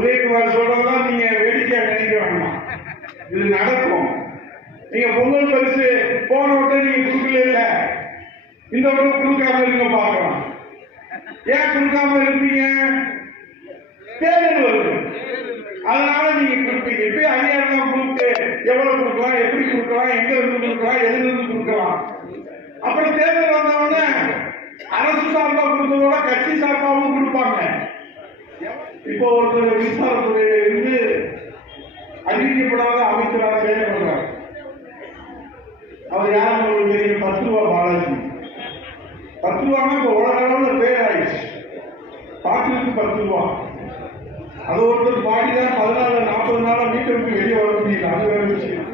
உதயகுமார் சொல்றதெல்லாம் நீங்க வேடிக்கையா நினைக்க வேண்டாம், இது நடக்கும். நீங்க பொங்கல் பரிசு போன உடனே நீங்க கொடுக்கல இல்ல, இந்த உடனே கொடுக்காம இருக்க பாக்கலாம். ஏன் கொடுக்காம இருப்பீங்க? தேர்தல் வருது, அதனால நீங்க கொடுப்பீங்க. இப்ப அதிகாரம் கொடுத்து எவ்வளவு கொடுக்கலாம், எப்படி கொடுக்கலாம், எங்க இருந்து கொடுக்கலாம், எதுல இருந்து கொடுக்கலாம். அப்புறம் தேர்தல் வந்தவொடனே அரசு சார்பா கொடுத்ததோட கட்சி சார்பாவும் கொடுப்பாங்க. இப்போ ஒருத்தர் மின்சாரத்துறையில இருந்து அறிவிக்கப்படாத அமைச்சராக செயல்படுறார். அவர் யாரும் உங்களுக்கு தெரியும், 10 ரூபா பாலாஜி. 10 ரூபான்னா இப்ப உலக அளவில் பேர் ஆயிடுச்சு. பாட்டிலுக்கு 10 ரூபா. அது ஒருத்தர் பாடிதான் 14-40 நாளா வீட்டை விட்டு வெளியே வர முடியல, அது வேற விஷயம்.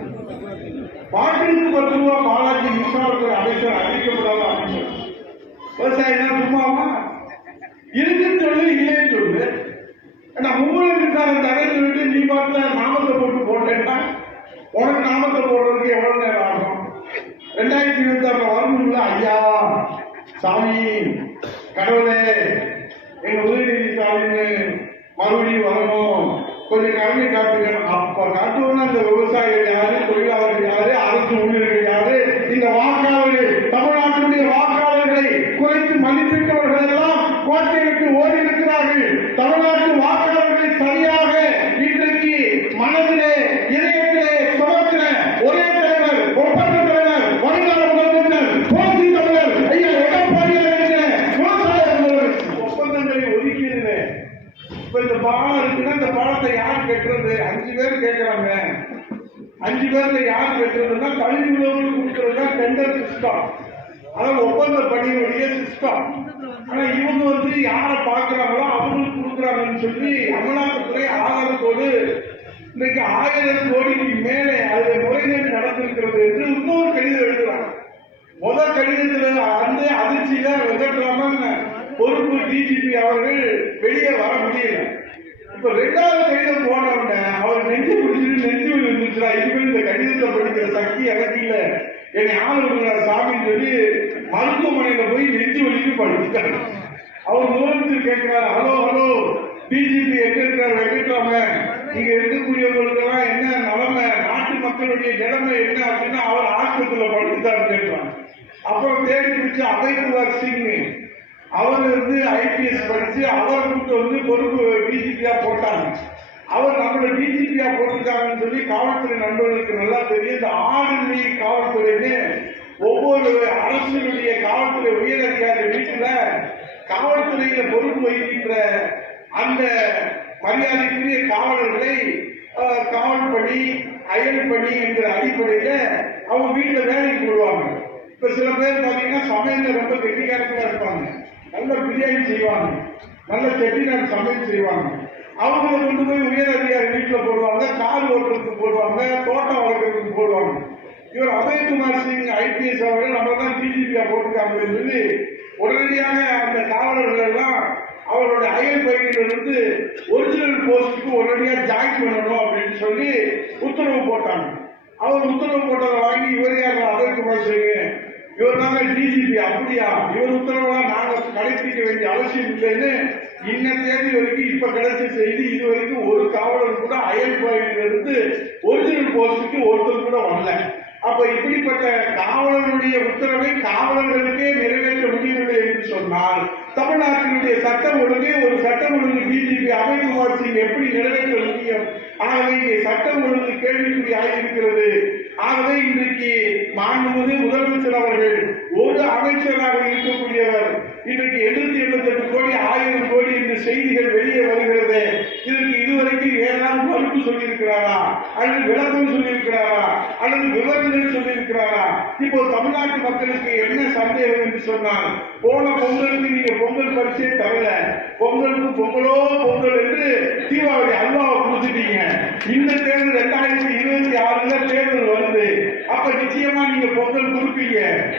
பாட்டிலுக்கு 10 ரூபா பாலாஜி மின்சாரத்துறை அமைச்சர் அறிவிக்கப்படாத அமைச்சர். விவசாயம் சும்மாவா இருக்குன்னு சொல்லு, இல்லைன்னு சொல்லு. மும்முறை மின்சாரம் தரேன்னு சொல்லிட்டு நீ பார்த்த நாமத்தை போட்டேன்னா உனக்கு நாமத்தை போடுறதுக்கு எவ்வளவு நேரம் ஆகும்? 2026 வரணும்ல. ஐயா சாமி கடவுளே, எங்க உதயநிதி ஸ்டாலின் மறுபடியும் வரணும், கொஞ்சம் கருணை காட்டுங்க. அப்ப காட்டுவோம்னா இந்த விவசாயிகள் யாரு, தொழிலாளர்கள் யாரு, அரசு ஊழியர்கள் யாரு, இந்த வாக்காளர்கள், தமிழ்நாட்டினுடைய வாக்காளர்களை குறைத்து மதிப்பிட்டவர்கள் எல்லாம் கோட்டைகளுக்கு ஓடி இருக்கிறார்கள். தமிழ்நாட்டு வாக்காளர்களை சரியாக இன்றைக்கு மனதிலே இதயத்திலே சுமக்கிற ஒரே தலைவர், ஒப்பந்த தலைவர், வருங்கால முதலமைச்சர் கோசி தமிழர் ஐயா எடப்பாடியார் என்ற விவசாய ஒப்பந்தங்களை ஒதுக்கியது. இப்ப இந்த பாலம் இருக்குன்னா இந்த பாலத்தை யார் கட்டுறது? 5 பேர் கேட்கிறாங்க. 5 பேர்ல யார் கட்டுறதுன்னா கழிவுகளுக்கு கொடுக்கறது தான் டெண்டர் சிஸ்டம், அதாவது ஒப்பந்த பணியுடைய சிஸ்டம். ஆனா இவங்க யாரை பாக்குறாங்களோ அவங்களுக்கு கொடுக்குறாங்கன்னு சொல்லி அமலாக்கத்துறை ஆதாரத்தோடு இன்னைக்கு 1000 கோடிக்கு மேலே அதுல முறைகேடு நடந்திருக்கிறது என்று இன்னொரு கடிதம் எழுதுறாங்க. முதல் கடிதத்தில் அதிர்ச்சியில வெங்கட்ராமன் பொறுப்பு டிஜிபி அவர்கள் வெளியே வர முடியல. இப்ப 2வது கடிதம் போன உடனே அவர் நெஞ்சு பிடிச்சிட்டு நெஞ்சு இருந்துச்சுடா, இனிமேல் இந்த கடிதத்தை படிக்கிற சக்தி எனக்கு இல்ல, என்னை ஆளுநர் சாமின்னு சொல்லி மருத்துவமனையில போய் நெஞ்சு வலிக்கு படிச்சுட்டாரு. அவர் முதலமைச்சர் கேட்கிறார், ஹலோ ஹலோ டிஜிபி எங்க இருக்கிறார் வெங்கட்ராமன், இங்க இருக்கக்கூடியவங்களுக்கு எல்லாம் என்ன நிலைமை, நாட்டு மக்களுடைய நிலைமை என்ன அப்படின்னா அவர் ஆஸ்பத்திரியில படுத்துட்டாரு கேட்கிறாங்க. அப்புறம் தேடி பிடிச்சு அபய்குமார் சிங், அவர் ஐபிஎஸ் படிச்சு அவர் பொறுப்பு டிஜிபியா போட்டாங்க. அவர் நம்மள டிஜிபியா போட்டிருக்காங்கன்னு சொல்லி காவல்துறை நண்பர்களுக்கு நல்லா தெரியும். இந்த ஆளுநை காவல்துறைன்னு ஒவ்வொரு அரசுடைய காவல்துறை உயர் அதிகாரி வீட்டுல காவல்துறையில பொறுப்பு வகிக்கின்ற அந்த மரியாதைக்குரிய காவலர்களை காவல் பணி, அயல் பணி என்ற அடிப்படையில அவங்க வீட்டுல வேலைக்கு போடுவாங்க. இப்ப சில பேர் பாத்தீங்கன்னா சமையல ரொம்ப கெட்டிக்காரங்களா இருப்பாங்க, நல்ல பிரியாணி செய்வாங்க, நல்ல செட்டிநாடு சமையல் செய்வாங்க. அவங்களை கொண்டு போய் உயர் அதிகாரி வீட்டுல போடுவாங்க, கார் ஓட்டுறதுக்கு போடுவாங்க, தோட்டம் வளர்க்கறதுக்கு போடுவாங்க. இவர் அபய்குமார் சிங் ஐபிஎஸ் அவர்கள் நம்ம தான் டிஜிபியா போட்டிருக்காங்க சொல்லி உடனடியாக அந்த காவலர்கள் எல்லாம் அவருடைய அயல் பகுதியிலிருந்து ஒரிஜினல் போஸ்டுக்கு உடனடியாக ஜாயின் பண்ணணும் அப்படின்னு சொல்லி உத்தரவு போட்டாங்க. அவர் உத்தரவு போட்டதை வாங்கி இவர் யார் அபய்குமார் சிங், இவர் தாங்க டிஜிபி. அப்படியா, இவர் உத்தரவெல்லாம் நாங்க கடைபிடிக்க வேண்டிய அவசியம் இல்லைன்னு இன்ன தேதி வரைக்கும் இப்ப கிடைச்ச செய்தி, இது வரைக்கும் ஒரு காவலர் கூட அயல் பகுதியிலிருந்து ஒரிஜினல் போஸ்டுக்கு ஒருத்தர் கூட வரல. அப்ப இப்படிப்பட்ட காவலர்களுடைய உத்தரவை காவலர்களுக்கே நிறைவேற்ற முடியவில்லை என்று சொன்னால் தமிழ்நாட்டினுடைய சட்டம் ஒழுங்கை ஒரு சட்டம் ஒழுங்கு டிஜிபி அபய்குமார் சிங் எப்படி நிறைவேற்ற முடியும்? ஆகவே இங்கே சட்டம் ஒழுங்கு கேள்விக்குறி ஆகியிருக்கிறது. ஆகவே இன்றைக்கு மாண்புமிகு முதலமைச்சர் அவர்கள் ஒரு அமைச்சராக இருக்கக்கூடியவர் இன்றைக்கு 888 கோடி 1000 கோடி என்று செய்திகள் வெளியே வருகிறது. இதற்கு இதுவரைக்கும் ஏதாவது மறுப்பு சொல்லியிருக்கிறாரா, அல்லது விளக்கம் சொல்லியிருக்கிறாரா, அல்லது விவரங்கள் சொல்லியிருக்கிறாரா? இப்போ தமிழ்நாட்டு மக்களுக்கு என்ன சந்தேகம் என்று சொன்னால், போன பொங்கலுக்கு நீங்க பொங்கல் பரிசே தரல, பொங்கலுக்கு பொங்கலோ பொங்கல் என்று தீபாவளி அல்வாவை கொடுத்துட்டீங்க. இந்த தேர்தல் 2026 தேர்தல் வருது, அப்ப நிச்சயமா நீங்க பொங்கல் கொடுப்பீங்க.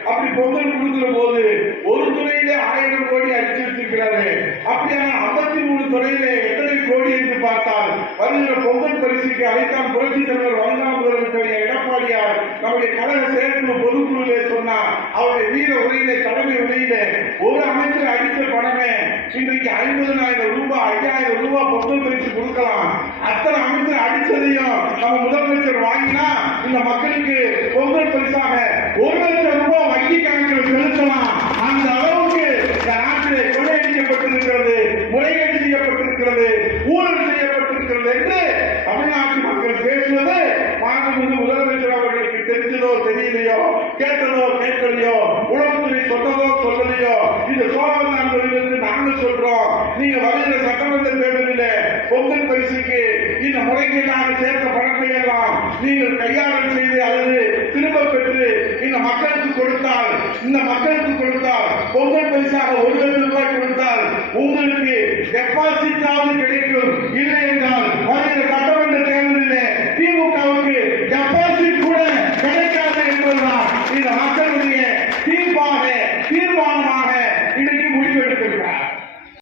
அப்படி பொங்கல் கொடுக்கிற போது ஒரு துறையில 1000 கோடி அடிச்சு வச்சிருக்கிறாரு. அப்படியான 53 துறையில எத்தனை கோடி என்று பார்த்தால் வருகிற பொங்கல் பரிசுக்கு அழைத்தான் புரட்சி தலைவர் வருங்கால முதலமைச்சர் எடப்பாடியார் நம்முடைய கழக செயற்குழு பொதுக்குழுவிலே சொன்னார். அவருடைய வீர உரையிலே, தலைமை உரையிலே, ஒரு அமைச்சர் அடித்த பணமே இன்றைக்கு 50,000 ரூபாய், 5,000 ரூபாய் பொங்கல் பரிசு கொடுக்கலாம். அத்தனை அமைச்சர் அடிச்சதையும் நம்ம முதலமைச்சர் வாங்கினா இந்த மக்களுக்கு பொங்கல் பரிசாக 1,00,000 ரூபாய் வங்கி கணக்கில் செலுத்தலாம். அந்த அளவுக்கு இந்த நாட்டிலே கொள்ளையடிக்கப்பட்டிருக்கிறது, முறைகேடு செய்யப்பட்டிருக்கிறது, ஊழல் செய்யப்பட்டிருக்கிறது என்று தமிழ்நாட்டு மக்கள் பேசுவது மாண்புமிகு முதலமைச்சர் அவர்களுக்கு தெரிஞ்சதோ தெரியலையோ, கேட்டதோ கேட்கலையோ, உளவுத்துறை சொன்னதோ சொல்லலையோ. இந்த சோழவந்தான்களிலிருந்து நாங்கள் சொல்றோம், நீங்க வருகிற சட்டமன்ற தேர்தலில் பொங்கல் பரிசுக்கு இந்த முறைகேடாக சேர்த்த பணத்தை எல்லாம் நீங்கள் கையாளல் செய்து அல்லது திரும்ப பெற்று இந்த மக்களுக்கு கொடுத்தால், பொங்கல் பரிசாக 1,00,000 ரூபாய் கொடுத்தால் உங்களுக்கு டெபாசிட்டாவது கிடைக்கும். இல்லை என்றால் வருகிற சட்ட